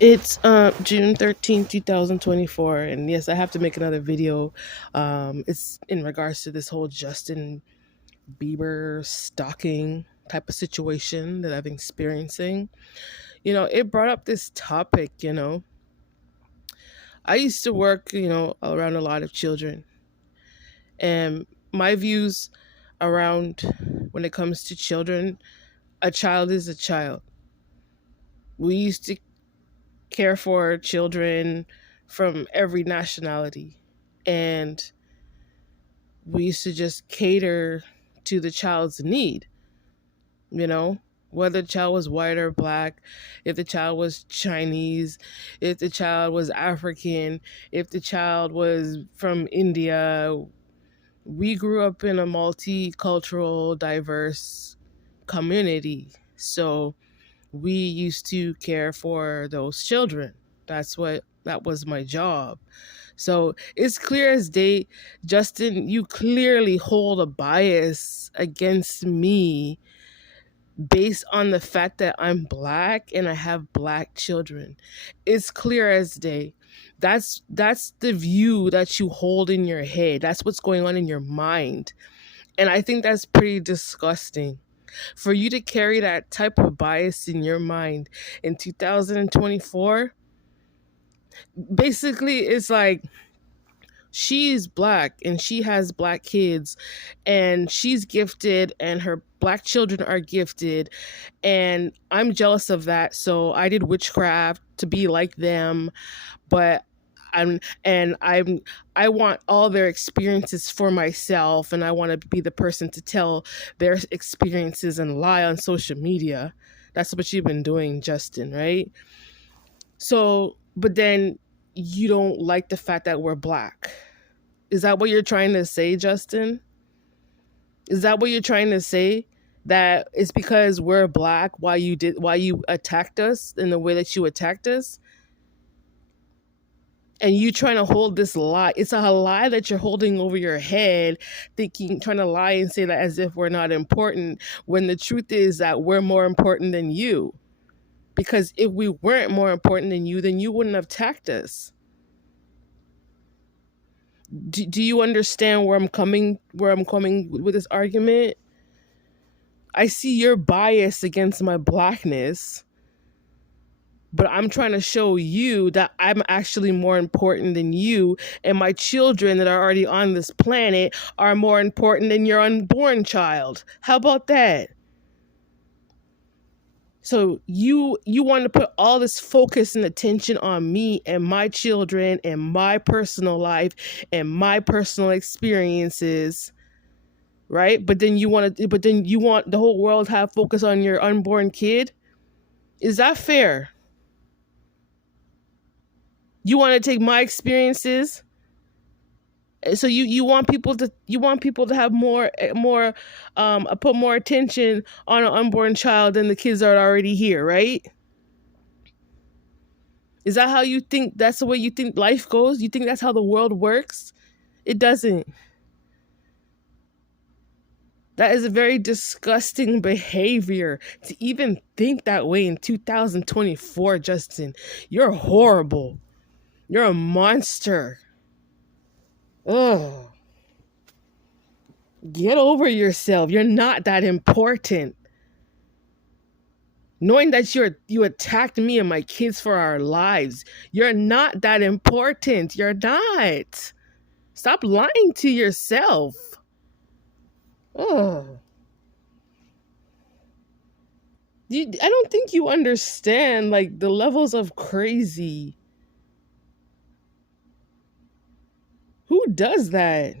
It's June 13th, 2024, and yes, I have to make another video. It's in regards to this whole Justin Bieber stalking type of situation that I've been experiencing. It brought up this topic. I used to work, around a lot of children, and my views around when it comes to children, a child is a child. We used to care for children from every nationality. And we used to just cater to the child's need, you know, whether the child was white or black, if the child was Chinese, if the child was African, if the child was from India. We grew up in a multicultural, diverse community. So we used to care for those children. That was my job. So it's clear as day, Justin, you clearly hold a bias against me based on the fact that I'm black and I have black children. It's clear as day. That's the view that you hold in your head. That's what's going on in your mind. And I think that's pretty disgusting. For you to carry that type of bias in your mind in 2024, basically it's like she's black and she has black kids and she's gifted and her black children are gifted, and I'm jealous of that, so I did witchcraft to be like them. But I want all their experiences for myself, and I want to be the person to tell their experiences and lie on social media. That's what you've been doing, Justin, right? So, but then you don't like the fact that we're black. Is that what you're trying to say, Justin? Is that what you're trying to say? That it's because we're black why you attacked us in the way that you attacked us? And you trying to hold this lie. It's a lie that you're holding over your head, trying to lie and say that as if we're not important, when the truth is that we're more important than you. Because if we weren't more important than you, then you wouldn't have attacked us. Do you understand where I'm coming with this argument? I see your bias against my blackness, but I'm trying to show you that I'm actually more important than you, and my children that are already on this planet are more important than your unborn child. How about that? So you want to put all this focus and attention on me and my children and my personal life and my personal experiences, right? But then you want the whole world to have focus on your unborn kid? Is that fair? You want to take my experiences, so you want people to have more put more attention on an unborn child than the kids that are already here, right? Is that how you think? That's the way you think life goes? You think that's how the world works? It doesn't. That is a very disgusting behavior to even think that way in 2024, Justin. You're horrible. You're a monster. Ugh. Get over yourself. You're not that important. Knowing that you attacked me and my kids for our lives, you're not that important. You're not. Stop lying to yourself. Oh, I don't think you understand like the levels of crazy. Who does that?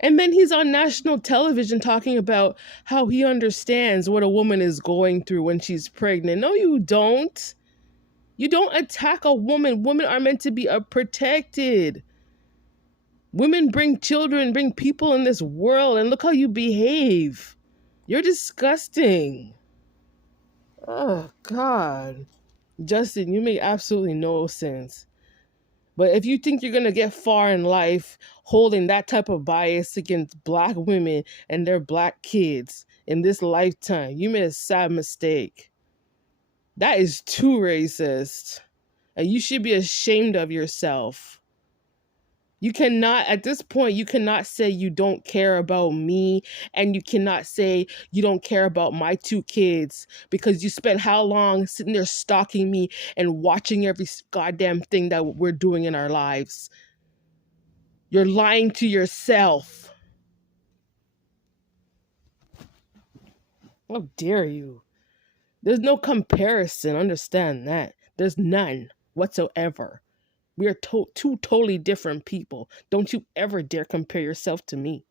And then he's on national television talking about how he understands what a woman is going through when she's pregnant. No, you don't. You don't attack a woman. Women are meant to be protected. Women bring children, bring people in this world, and look how you behave. You're disgusting. Oh, God. Justin, you make absolutely no sense. But if you think you're going to get far in life holding that type of bias against black women and their black kids in this lifetime, you made a sad mistake. That is too racist. And you should be ashamed of yourself. You cannot, at this point, you cannot say you don't care about me, and you cannot say you don't care about my two kids, because you spent how long sitting there stalking me and watching every goddamn thing that we're doing in our lives. You're lying to yourself. How dare you? There's no comparison. Understand that. There's none whatsoever. We are two totally different people. Don't you ever dare compare yourself to me.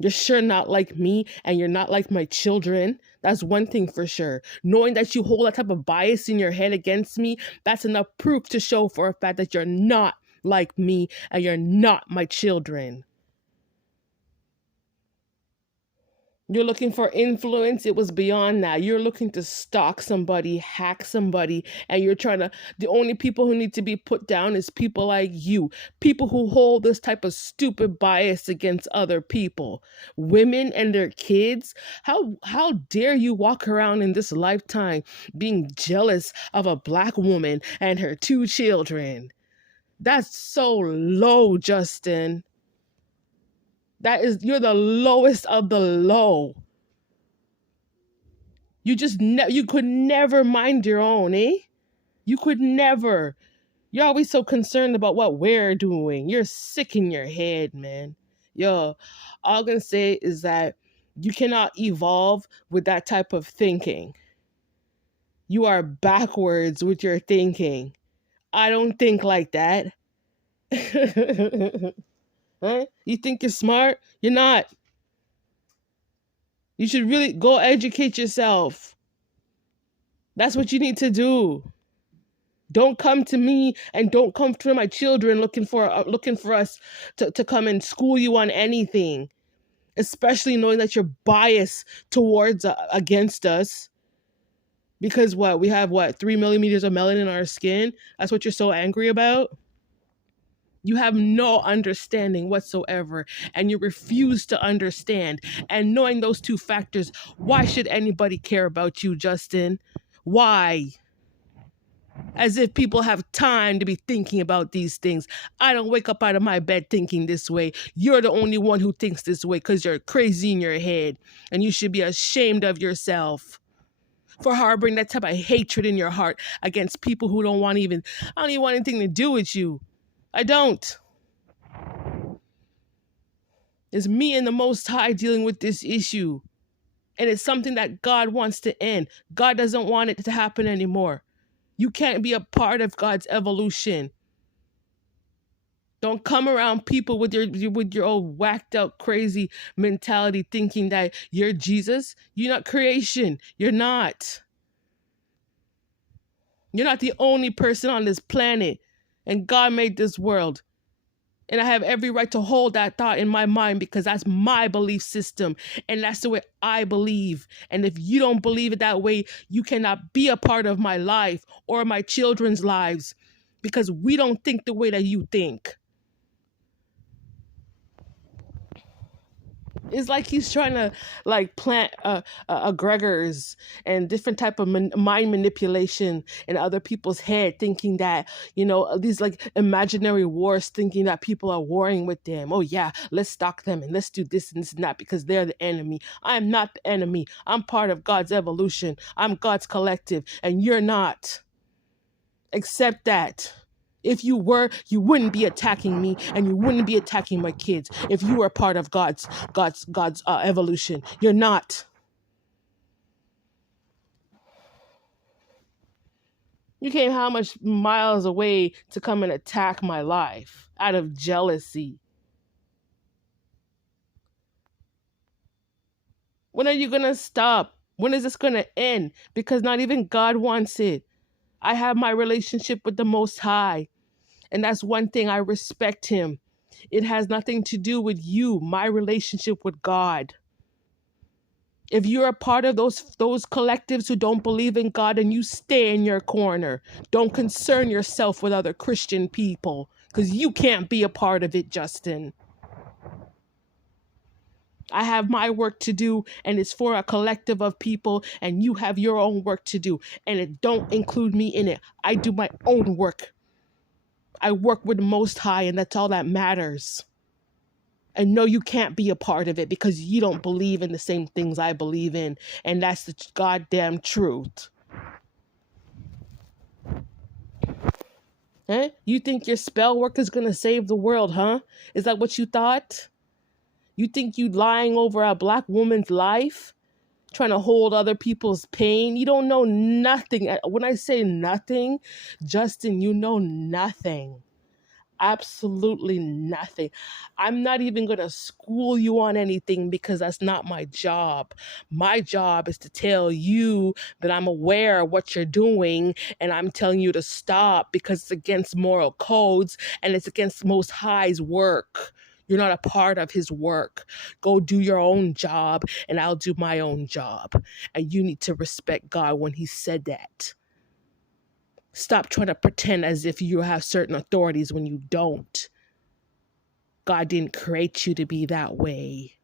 You're sure not like me, and you're not like my children. That's one thing for sure. Knowing that you hold that type of bias in your head against me, that's enough proof to show for a fact that you're not like me and you're not my children. You're looking for influence. It was beyond that. You're looking to stalk somebody, hack somebody, and you're trying to. The only people who need to be put down is people like you, people who hold this type of stupid bias against other people, women and their kids. How dare you walk around in this lifetime being jealous of a black woman and her two children? That's so low, Justin. You're the lowest of the low. You could never mind your own, eh? You could never. You're always so concerned about what we're doing. You're sick in your head, man. Yo, all I'm gonna say is that you cannot evolve with that type of thinking. You are backwards with your thinking. I don't think like that. Huh? You think you're smart? You're not. You should really go educate yourself. That's what you need to do. Don't come to me, and don't come to my children looking for us to come and school you on anything, especially knowing that you're biased towards against us, because we have 3 millimeters of melanin in our skin. That's what you're so angry about. You have no understanding whatsoever, and you refuse to understand. And knowing those two factors, why should anybody care about you, Justin? Why? As if people have time to be thinking about these things. I don't wake up out of my bed thinking this way. You're the only one who thinks this way because you're crazy in your head, and you should be ashamed of yourself for harboring that type of hatred in your heart against people who I don't even want anything to do with you. I don't. It's me and the Most High dealing with this issue. And it's something that God wants to end. God doesn't want it to happen anymore. You can't be a part of God's evolution. Don't come around people with your old whacked out crazy mentality thinking that you're Jesus. You're not creation. You're not. You're not the only person on this planet. And God made this world. And I have every right to hold that thought in my mind because that's my belief system. And that's the way I believe. And if you don't believe it that way, you cannot be a part of my life or my children's lives, because we don't think the way that you think. It's like he's trying to plant egregors and different type of mind manipulation in other people's head, thinking that, these imaginary wars, thinking that people are warring with them. Oh yeah, let's stalk them and let's do this and this and that because they're the enemy. I'm not the enemy. I'm part of God's evolution. I'm God's collective, and you're not. Accept that. If you were, you wouldn't be attacking me, and you wouldn't be attacking my kids. If you were part of God's evolution, you're not. You came how much miles away to come and attack my life out of jealousy? When are you gonna stop? When is this gonna end? Because not even God wants it. I have my relationship with the Most High. And that's one thing, I respect him. It has nothing to do with you, my relationship with God. If you're a part of those collectives who don't believe in God, and you stay in your corner, don't concern yourself with other Christian people, because you can't be a part of it, Justin. I have my work to do, and it's for a collective of people, and you have your own work to do, and it don't include me in it. I do my own work. I work with the Most High, and that's all that matters. And no, you can't be a part of it because you don't believe in the same things I believe in, and that's the goddamn truth. Eh? You think your spell work is gonna save the world, huh? Is that what you thought? You think you lying over a black woman's life? Trying to hold other people's pain? You don't know nothing. When I say nothing, Justin, you know nothing. Absolutely nothing. I'm not even going to school you on anything because that's not my job. My job is to tell you that I'm aware of what you're doing and I'm telling you to stop because it's against moral codes and it's against Most High's work. You're not a part of his work. Go do your own job and I'll do my own job. And you need to respect God when he said that. Stop trying to pretend as if you have certain authorities when you don't. God didn't create you to be that way.